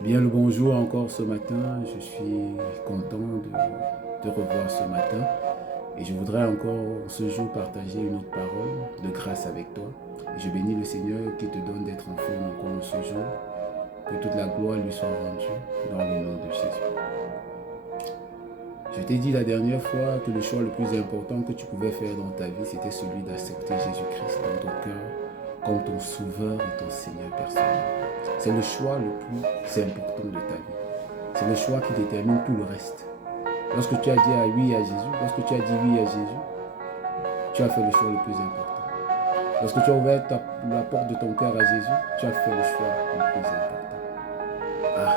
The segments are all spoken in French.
Bien le bonjour encore ce matin. Je suis content de te revoir ce matin. Et je voudrais encore ce jour partager une autre parole de grâce avec toi. Et je bénis le Seigneur qui te donne d'être en forme encore ce jour. Que toute la gloire lui soit rendue dans le nom de Jésus. Je t'ai dit la dernière fois que le choix le plus important que tu pouvais faire dans ta vie, c'était celui d'accepter Jésus-Christ dans ton cœur comme ton sauveur et ton Seigneur personnel. C'est le choix le plus important de ta vie. C'est le choix qui détermine tout le reste. Lorsque tu as dit oui à Jésus, lorsque tu as dit oui à Jésus, tu as fait le choix le plus important. Lorsque tu as ouvert la porte de ton cœur à Jésus, tu as fait le choix le plus important. Ah,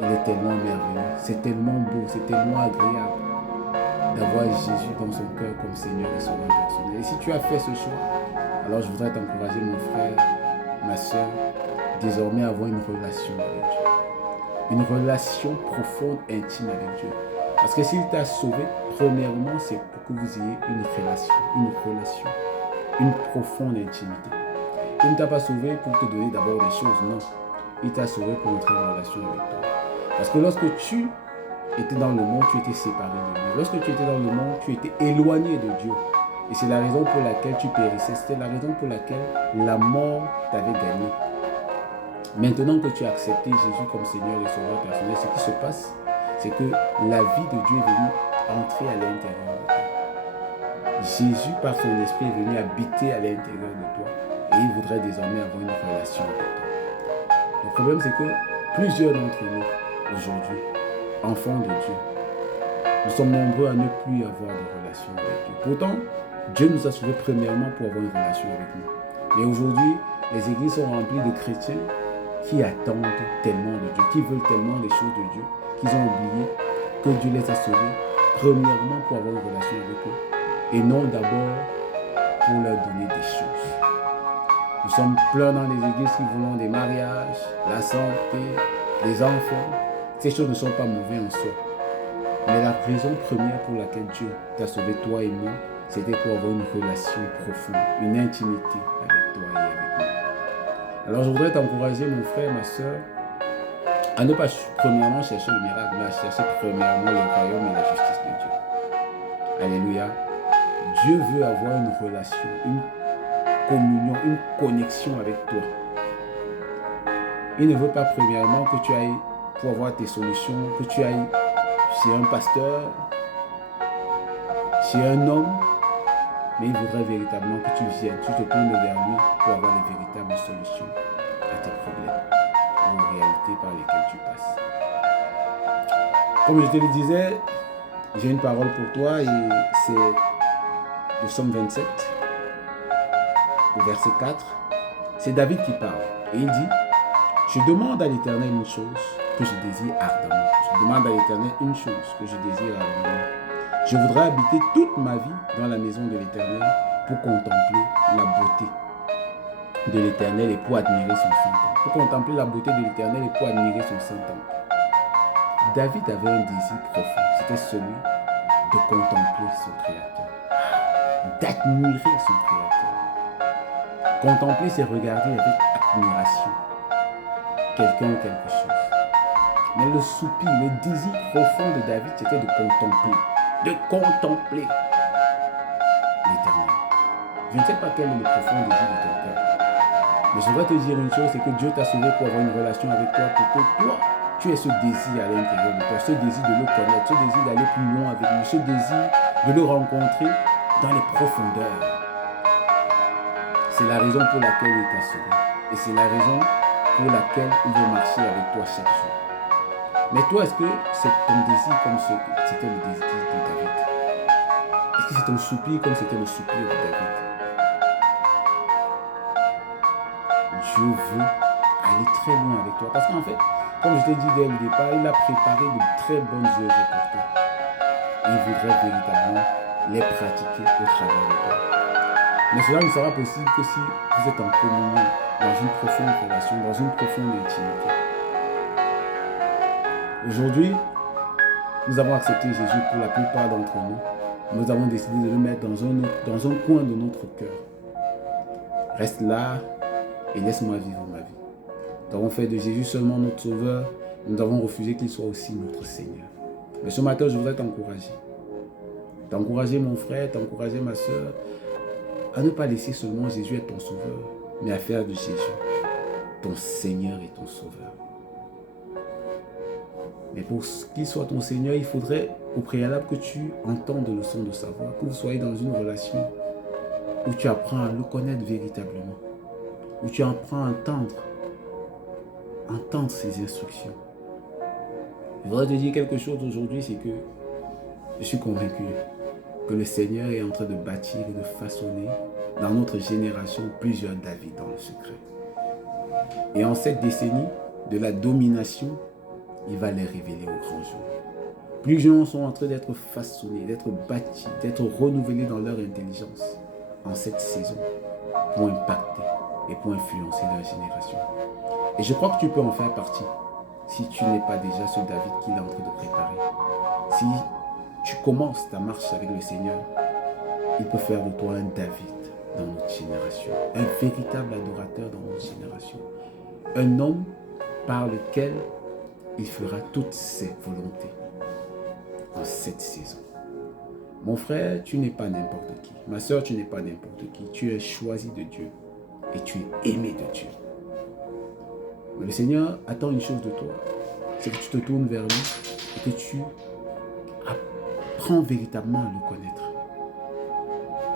il est tellement merveilleux, c'est tellement beau, c'est tellement agréable d'avoir Jésus dans son cœur comme Seigneur et Sauveur personnel. Et si tu as fait ce choix, alors je voudrais t'encourager, mon frère, ma soeur, désormais à avoir une relation avec Dieu. Une relation profonde, intime avec Dieu. Parce que s'il t'a sauvé, premièrement, c'est pour que vous ayez une relation, une profonde intimité. Il ne t'a pas sauvé pour te donner d'abord des choses, non. Il t'a sauvé pour entrer en relation avec toi. Parce que lorsque tu étais dans le monde, tu étais séparé de Dieu. Lorsque tu étais dans le monde, tu étais éloigné de Dieu. Et c'est la raison pour laquelle tu périssais. C'était la raison pour laquelle la mort t'avait gagné. Maintenant que tu as accepté Jésus comme Seigneur et Sauveur personnel, ce qui se passe, c'est que la vie de Dieu est venue entrer à l'intérieur de toi. Jésus, par son esprit, est venu habiter à l'intérieur de toi. Et il voudrait désormais avoir une relation avec toi. Le problème, c'est que plusieurs d'entre nous, aujourd'hui, enfants de Dieu, nous sommes nombreux à ne plus avoir de relation avec Dieu. Pourtant, Dieu nous a sauvés premièrement pour avoir une relation avec nous. Mais aujourd'hui, les églises sont remplies de chrétiens qui attendent tellement de Dieu, qui veulent tellement les choses de Dieu, qu'ils ont oublié que Dieu les a sauvés, premièrement pour avoir une relation avec eux, et non d'abord pour leur donner des choses. Nous sommes pleins dans les églises qui voulons des mariages, la santé, les enfants. Ces choses ne sont pas mauvaises en soi. Mais la raison première pour laquelle Dieu t'a sauvé, toi et moi, c'était pour avoir une relation profonde, une intimité avec toi et avec nous. Alors je voudrais t'encourager, mon frère, ma soeur, à ne pas premièrement chercher le miracle, mais à chercher premièrement le royaume et la justice de Dieu. Alléluia. Dieu veut avoir une relation, une communion, une connexion avec toi. Il ne veut pas premièrement que tu ailles pour avoir tes solutions, que tu ailles chez un pasteur, chez un homme, mais il voudrait véritablement que tu viennes, tu te tournes vers lui pour avoir les véritables solutions à tes problèmes ou aux réalités par lesquelles tu passes. Comme je te le disais, j'ai une parole pour toi et c'est le Psaume 27, au verset 4. C'est David qui parle et il dit: je demande à l'Éternel une chose que je désire ardemment. Je demande à l'Éternel une chose que je désire ardemment. Je voudrais habiter toute ma vie dans la maison de l'Éternel pour contempler la beauté de l'Éternel et pour admirer son saint temple. Pour contempler la beauté de l'Éternel et pour admirer son saint temple. David avait un désir profond. C'était celui de contempler son Créateur. D'admirer son Créateur. Contempler, c'est regarder avec admiration quelqu'un ou quelque chose. Mais le soupir, le désir profond de David, c'était de contempler. De contempler l'Éternel. Je ne sais pas quel est le profond désir de ton cœur. Mais je vais te dire une chose, c'est que Dieu t'a sauvé pour avoir une relation avec toi, pour que toi, tu aies ce désir à l'intérieur de toi, ce désir de le connaître, ce désir d'aller plus loin avec lui, ce désir de le rencontrer dans les profondeurs. C'est la raison pour laquelle il t'a sauvé. Et c'est la raison pour laquelle il veut marcher avec toi chaque jour. Mais toi, est-ce que c'est ton désir comme c'était le désir de David? Est-ce que c'est ton soupir comme c'était le soupir de David? Dieu veut aller très loin avec toi. Parce qu'en fait, comme je t'ai dit dès le départ, il a préparé de très bonnes œuvres pour toi. Et il voudrait véritablement les pratiquer au travers de toi. Mais cela ne sera possible que si vous êtes en communion, dans une profonde relation, dans une profonde intimité. Aujourd'hui, nous avons accepté Jésus pour la plupart d'entre nous. Nous avons décidé de le mettre dans un coin de notre cœur. Reste là et laisse-moi vivre ma vie. Nous avons fait de Jésus seulement notre sauveur. Nous avons refusé qu'il soit aussi notre Seigneur. Mais ce matin, je voudrais t'encourager. T'encourager mon frère, t'encourager ma soeur, à ne pas laisser seulement Jésus être ton sauveur, mais à faire de Jésus ton Seigneur et ton sauveur. Mais pour qu'il soit ton Seigneur, il faudrait au préalable que tu entendes le son de sa voix, que vous soyez dans une relation où tu apprends à le connaître véritablement, où tu apprends à entendre ses instructions. Je voudrais te dire quelque chose aujourd'hui, c'est que je suis convaincu que le Seigneur est en train de bâtir et de façonner dans notre génération plusieurs David dans le secret. Et en cette décennie de la domination, il va les révéler au grand jour. Plusieurs sont en train d'être façonnés, d'être bâtis, d'être renouvelés dans leur intelligence en cette saison pour impacter et pour influencer leur génération. Et je crois que tu peux en faire partie si tu n'es pas déjà ce David qu'il est en train de préparer. Si tu commences ta marche avec le Seigneur, il peut faire de toi un David dans notre génération, un véritable adorateur dans notre génération, un homme par lequel il fera toutes ses volontés en cette saison. Mon frère, tu n'es pas n'importe qui. Ma soeur, tu n'es pas n'importe qui. Tu es choisi de Dieu et tu es aimé de Dieu. Mais le Seigneur attend une chose de toi, c'est que tu te tournes vers lui et que tu apprends véritablement à le connaître.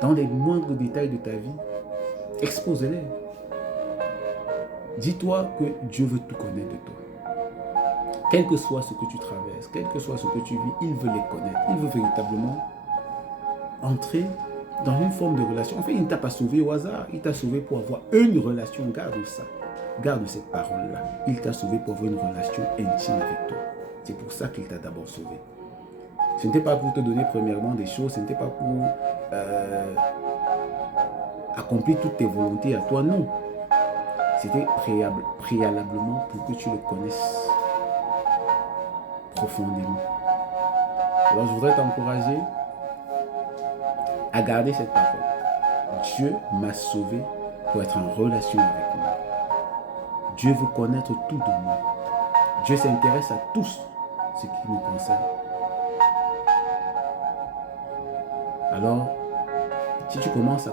Dans les moindres détails de ta vie, expose-les. Dis-toi que Dieu veut tout connaître de toi. Quel que soit ce que tu traverses, quel que soit ce que tu vis, il veut les connaître. Il veut véritablement entrer dans une forme de relation. En fait, il ne t'a pas sauvé au hasard. Il t'a sauvé pour avoir une relation. Garde ça. Garde cette parole-là. Il t'a sauvé pour avoir une relation intime avec toi. C'est pour ça qu'il t'a d'abord sauvé. Ce n'était pas pour te donner premièrement des choses. Ce n'était pas pour accomplir toutes tes volontés à toi. Non. C'était préalablement pour que tu le connaisses profondément. Alors je voudrais t'encourager à garder cette parole. Dieu m'a sauvé pour être en relation avec moi. Dieu veut connaître tout de moi. Dieu s'intéresse à tout ce qui nous concerne. Alors, si tu commences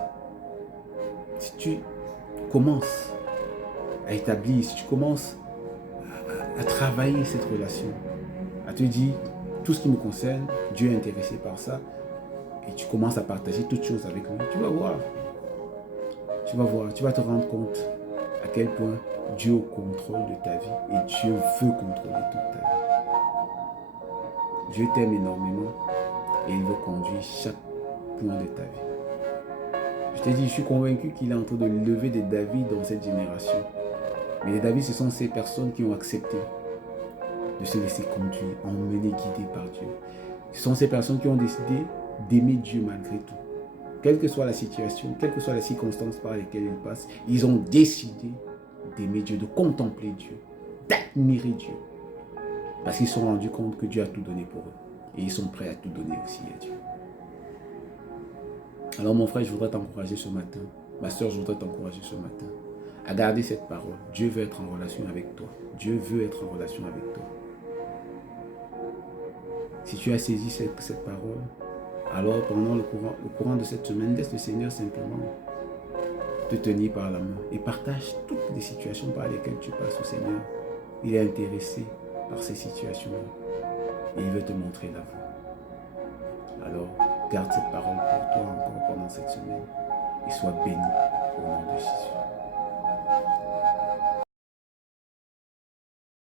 à établir, si tu commences à travailler cette relation, à te dire tout ce qui me concerne, Dieu est intéressé par ça, et tu commences à partager toutes choses avec lui, tu vas voir, tu vas te rendre compte à quel point Dieu est au contrôle de ta vie et Dieu veut contrôler toute ta vie. Dieu t'aime énormément et il veut conduire chaque point de ta vie. Je t'ai dit, je suis convaincu qu'il est en train de lever des David dans cette génération. Mais les David, ce sont ces personnes qui ont accepté de se laisser conduire, emmener, guider par Dieu. Ce sont ces personnes qui ont décidé d'aimer Dieu malgré tout. Quelle que soit la situation, quelle que soit la circonstance par lesquelles ils passent, ils ont décidé d'aimer Dieu, de contempler Dieu, d'admirer Dieu. Parce qu'ils se sont rendus compte que Dieu a tout donné pour eux. Et ils sont prêts à tout donner aussi à Dieu. Alors mon frère, je voudrais t'encourager ce matin. Ma soeur, je voudrais t'encourager ce matin à garder cette parole. Dieu veut être en relation avec toi. Dieu veut être en relation avec toi. Si tu as saisi cette parole, alors pendant le courant de cette semaine, laisse le Seigneur simplement te tenir par la main et partage toutes les situations par lesquelles tu passes au Seigneur. Il est intéressé par ces situations-là et il veut te montrer la voie. Alors, garde cette parole pour toi encore pendant cette semaine et sois béni au nom de Jésus.